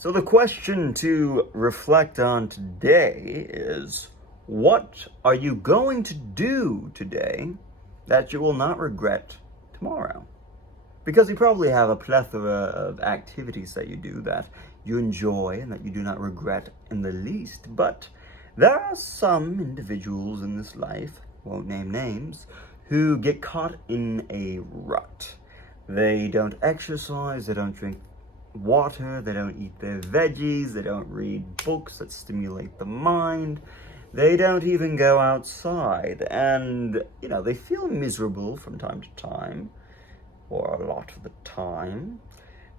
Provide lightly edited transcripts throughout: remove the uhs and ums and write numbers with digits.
So the question to reflect on today is, what are you going to do today that you will not regret tomorrow? Because you probably have a plethora of activities that you do that you enjoy and that you do not regret in the least. But there are some individuals in this life, won't name names, who get caught in a rut. They don't exercise, they don't drink water, they don't eat their veggies, they don't read books that stimulate the mind, they don't even go outside, and they feel miserable from time to time, or a lot of the time,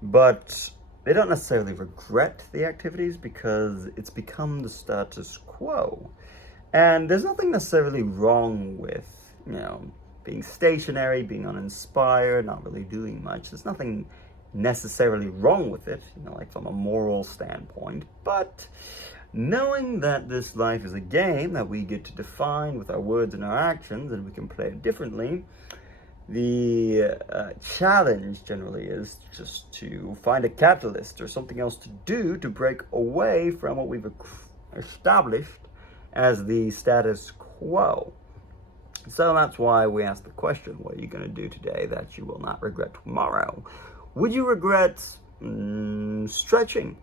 but they don't necessarily regret the activities because it's become the status quo. And there's nothing necessarily wrong with being stationary, being uninspired, not really doing much. There's nothing necessarily wrong with it, like from a moral standpoint, but knowing that this life is a game that we get to define with our words and our actions, and we can play it differently, the challenge generally is just to find a catalyst or something else to do to break away from what we've established as the status quo. So that's why we ask the question, what are you going to do today that you will not regret tomorrow? Would you regret stretching?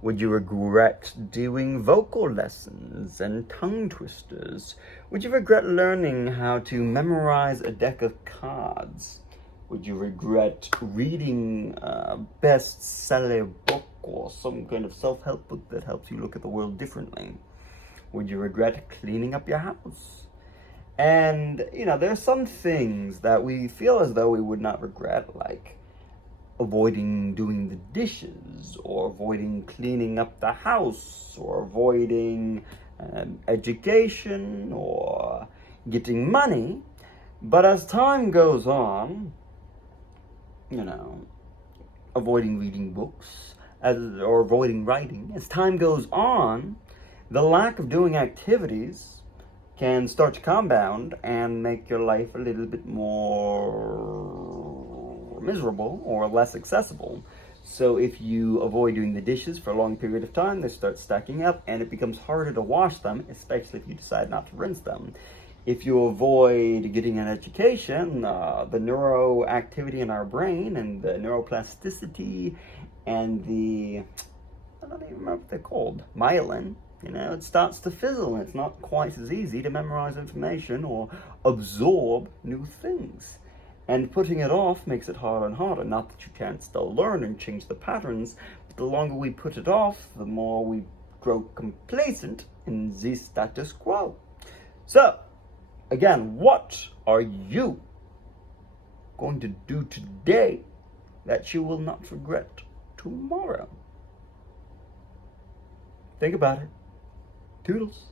Would you regret doing vocal lessons and tongue twisters? Would you regret learning how to memorize a deck of cards? Would you regret reading a bestseller book or some kind of self-help book that helps you look at the world differently? Would you regret cleaning up your house? And, there are some things that we feel as though we would not regret, like avoiding doing the dishes, or avoiding cleaning up the house, or avoiding education, or getting money. But as time goes on, avoiding reading books, or avoiding writing, as time goes on, the lack of doing activities can start to compound and make your life a little bit more miserable or less accessible. So if you avoid doing the dishes for a long period of time, they start stacking up and it becomes harder to wash them, especially if you decide not to rinse them. If you avoid getting an education, the neuroactivity in our brain and the neuroplasticity and I don't even remember what they're called, myelin, it starts to fizzle, and it's not quite as easy to memorize information or absorb new things. And putting it off makes it harder and harder. Not that you can't still learn and change the patterns, but the longer we put it off, the more we grow complacent in the status quo. So, again, what are you going to do today that you will not regret tomorrow? Think about it. Toodles.